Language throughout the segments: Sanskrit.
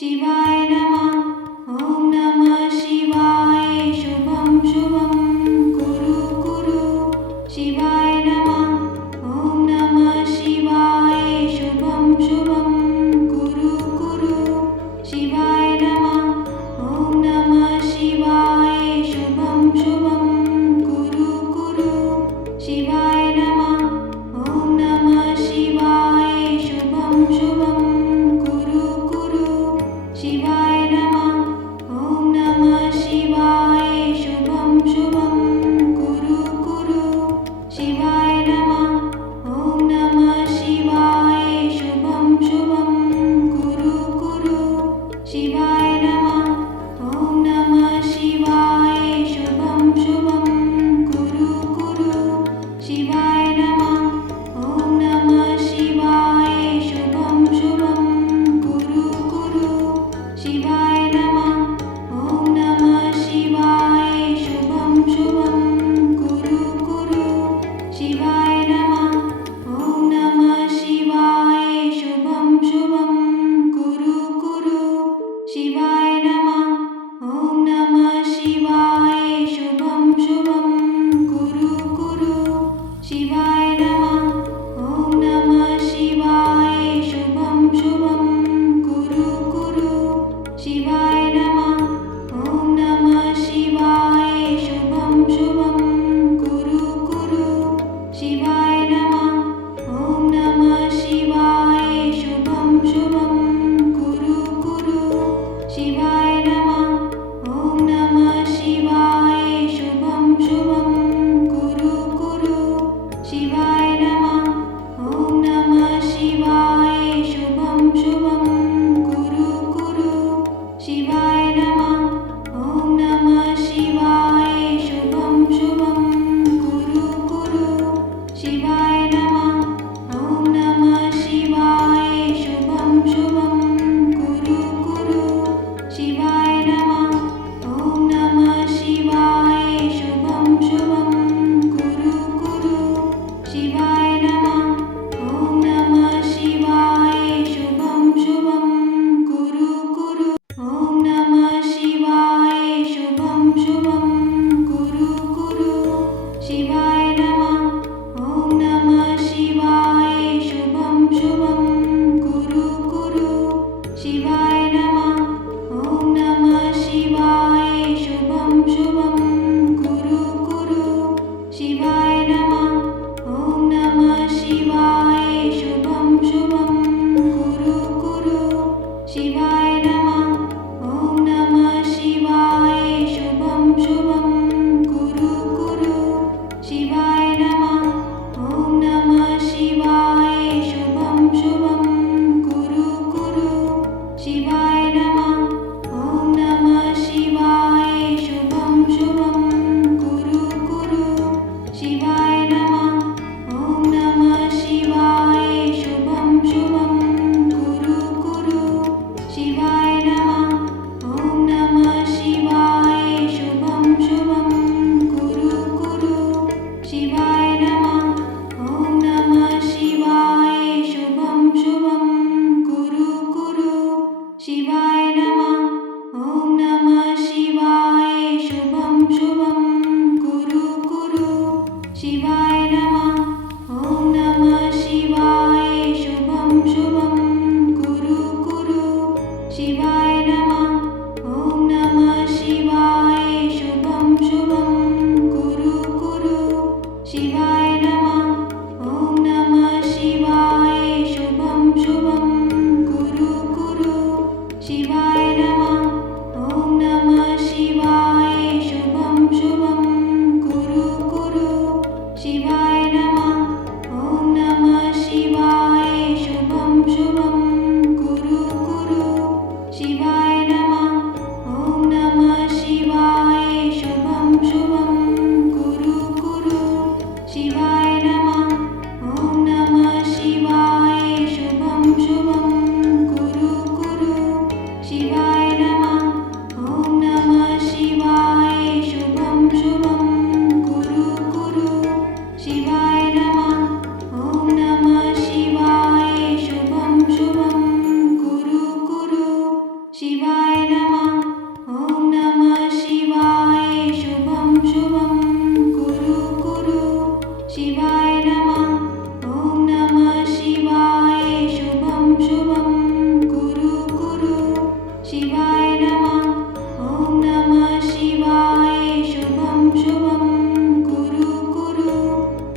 शिवाय नमः। ॐ नमः शिवाय। शुभं शुभं कुरु कुरु। शिवाय नमः। ॐ नमः शिवाय। शुभं शुभं कुरु कुरु। शिवाय नमः। ॐ नमः शिवाय। शुभं शुभं कुरु कुरु। शिवाय नमः। ॐ नमः शिवाय। शुभं शुभं कुरु कुरु। शिवाय नमः। ॐ नमः शिवाय। शुभं शुभं कुरु कुरु। शिवाय नमः। ॐ नमः शिवाय। शुभं शुभं कुरु कुरु। शिवाय नमः। ॐ नमः शिवाय। शुभं शुभं कुरु कुरु। शिवाय नमः। ॐ नमः शिवाय। शुभं शुभं कुरु कुरु। शिवाय नमः। ॐ नमः शिवाय। शुभं शुभं कुरु कुरु। शिवाय नमः। ॐ नमः शिवाय। शुभं शुभं कुरु कुरु। शिवाय नमः। ॐ नमः शिवाय। शुभं शुभं कुरु कुरु। शिवाय नमः। ॐ नमः शिवाय। शुभं शुभं कुरु कुरु। शिवाय नमः। ॐ नमः शिवाय। शुभं शुभं कुरु कुरु। शिवाय नमः। ॐ नमः शिवाय। शुभं शुभं कुरु कुरु। शिवाय नमः। ॐ नमः शिवाय। शुभं शुभं कुरु कुरु। शिवाय नमः। ॐ नमः शिवाय। शुभं शुभं कुरु कुरु। शिवाय नमः। ॐ नमः शिवाय। शुभं शुभं कुरु कुरु। शिवाय नमः। ॐ नमः शिवाय। शुभं शुभं कुरु कुरु। शिवाय नमः। ॐ नमः शिवाय। शुभं शुभं कुरु कुरु। शिवाय नमः। ॐ नमः शिवाय। शुभं शुभं कुरु कुरु। ॐ नमः शिवाय। शुभं शुभं कुरु कुरु। शिवाय नमः। ॐ नमः शिवाय। शुभं शुभं कुरु कुरु। शिवाय नमः। ॐ नमः शिवाय। शुभं शुभं कुरु कुरु। शिवाय नमः। ॐ नमः शिवाय। शुभं शुभं कुरु कुरु। शिवाय नमः। ॐ नमः शिवाय। शुभं शुभं कुरु कुरु। शिवाय नमः। ॐ नमः शिवाय। शुभं शुभं कुरु कुरु। शिवाय नमः। ॐ नमः शिवाय। शुभं शुभं कुरु कुरु। शिवाय नमः। ॐ नमः शिवाय। शुभं शुभं कुरु कुरु। शिवाय नमः। ॐ नमः शिवाय। शुभं शुभं कुरु कुरु। शिवाय नमः। ॐ नमः शिवाय। शुभं शुभं कुरु कुरु। शिवाय नमः। ॐ नमः शिवाय। शुभं शुभं कुरु कुरु। शिवाय नमः। ॐ नमः शिवाय। शुभं शुभं कुरु कुरु। शिवाय नमः। ॐ नमः शिवाय। शुभं शुभं कुरु कुरु। शिवाय नमः। ॐ नमः शिवाय। शुभं शुभं कुरु कुरु। शिवाय नमः। ॐ नमः शिवाय। शुभं शुभं कुरु कुरु। शिवाय नमः। ॐ नमः शिवाय। शुभं शुभं कुरु कुरु। शिवाय नमः। ॐ नमः शिवाय। शुभं शुभं कुरु कुरु। शिवाय नमः। ॐ नमः शिवाय। शुभं शुभं कुरु कुरु। शिवाय शिवाय नमः ॐ नमः शिवाय शुभं शुभं कुरु कुरु शिवाय नमः ॐ नमः शिवाय शुभं शुभं कुरु कुरु शिवाय नमः ॐ नमः शिवाय शुभं शुभं कुरु कुरु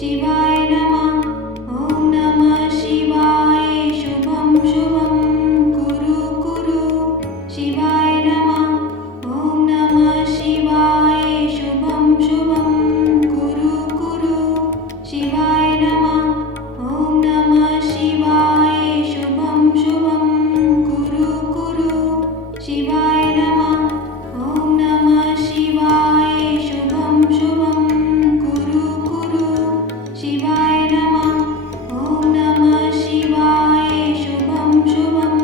शिवाय नमः ॐ नमः शिवाय शुभं शुभं कुरु कुरु शिवाय नमः ॐ नमः शिवाय शुभं शुभं कुरु कुरु शिवाय नमः ॐ नमः शिवाय शुभं शुभं कुरु कुरु शिवाय नमः ॐ नमः शिवाय शुभं शुभं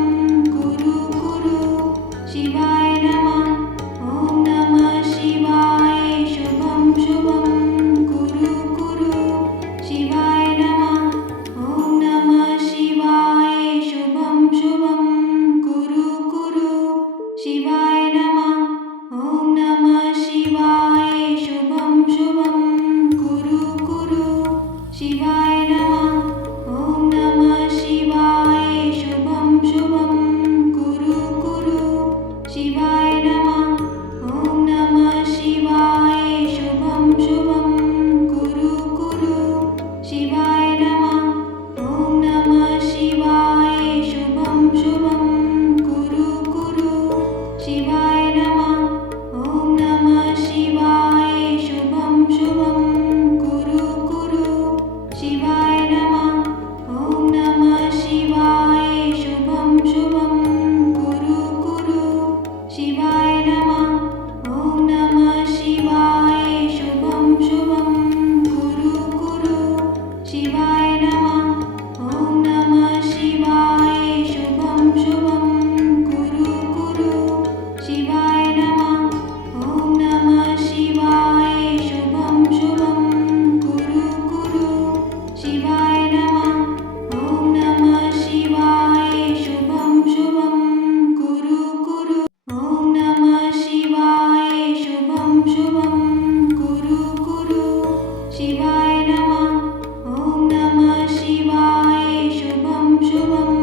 कुरु कुरु शिवाय नमः ॐ नमः शिवाय शुभं शुभं कुरु कुरु शिवाय नमः ॐ नमः शिवाय शुभं शुभं कुरु कुरु शिवाय नमः ॐ नमः शिवाय शुभं शुभं कुरु कुरु शिवाय नमः ॐ नमः शिवाय शुभं शुभं कुरु कुरु शिवाय नमः ॐ नमः शिवाय शुभं शुभं कुरु कुरु शिवाय नमः ॐ नमः शिवाय शुभं शुभं कुरु कुरु शिवाय नमः ॐ नमः शिवाय शुभं शुभं कुरु कुरु शिवाय नमः ॐ नमः शिवाय शुभं शुभं कुरु कुरु शिवाय नमः ॐ नमः शिवाय शुभं शुभं कुरु कुरु शिवाय नमः ॐ नमः शिवाय शुभं शुभं कुरु कुरु शिवाय नमः ॐ नमः शिवाय शुभं शुभं कुरु कुरु शिवाय नमः ॐ नमः शिवाय शुभं शुभं कुरु कुरु शिवाय नमः ॐ नमः शिवाय शुभं शुभं कुरु कुरु ॐ नमः शिवाय शुभं शुभं कुरु कुरु शिवाय नमः ॐ नमः शिवाय शुभं शुभं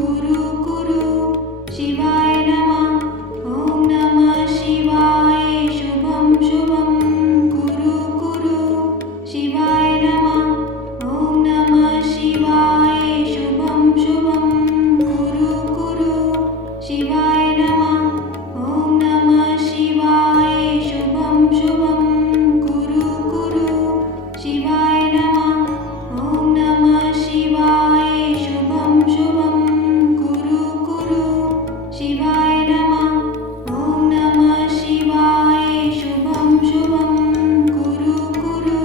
कुरु कुरु शिवाय नमः ॐ नमः शिवाय शुभं शुभं कुरु कुरु शिवाय नमः ॐ नमः शिवाय शुभं शुभं कुरु कुरु शिवाय नमः ॐ नमः शिवाय शुभं शुभं कुरु कुरु शिवाय नमः ॐ नमः शिवाय शुभं शुभं कुरु कुरु शिवाय नमः ॐ नमः शिवाय शुभं शुभं कुरु कुरु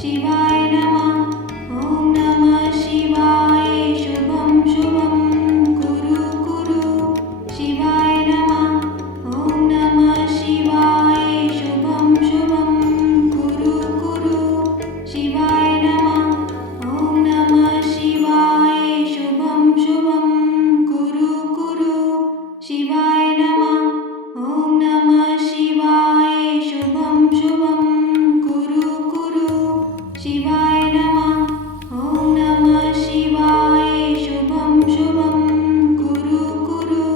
शिवाय नमः ॐ नमः शिवाय शुभं शुभं कुरु कुरु शिवाय नमः ॐ नमः शिवाय शुभं शुभं कुरु कुरु शिवाय नमः ॐ नमः शिवाय शुभं शुभं कुरु कुरु शिवाय नमः ॐ नमः शिवाय शुभं शुभं कुरु कुरु शिवाय नमः ॐ नमः शिवाय शुभं शुभं कुरु कुरु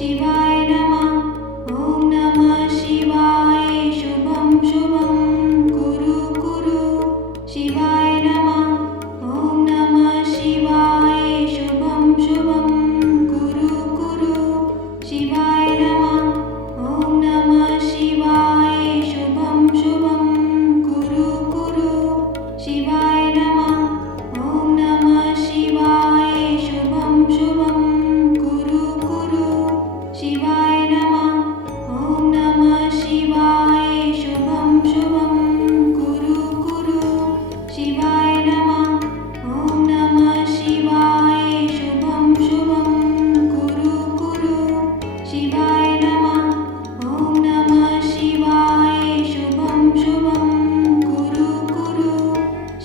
शिवाय नमः ॐ नमः शिवाय शुभं शुभं कुरु कुरु शिवाय नमः ॐ नमः शिवाय शुभं शुभं कुरु कुरु शिवाय नमः ॐ नमः शिवाय शुभं शुभं कुरु कुरु शिवाय नमः ॐ नमः शिवाय शुभं शुभं कुरु कुरु शिवाय नमः ॐ नमः शिवाय शुभं शुभं कुरु कुरु शिवाय नमः ॐ नमः शिवाय शुभं शुभं कुरु कुरु शिवाय नमः ॐ नमः शिवाय शुभं शुभं कुरु कुरु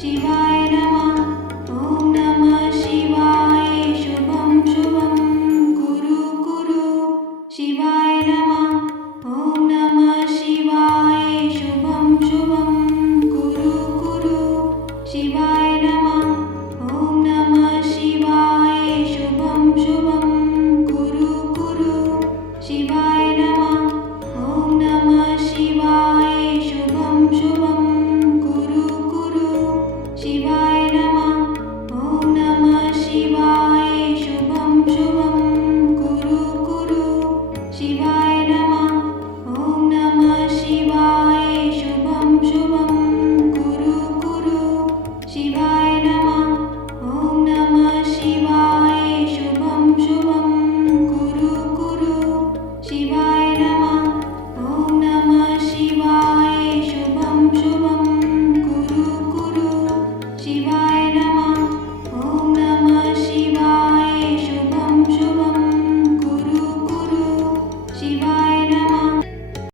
शिवाय नमः ॐ नमः शिवाय शुभं शुभं कुरु कुरु शिवाय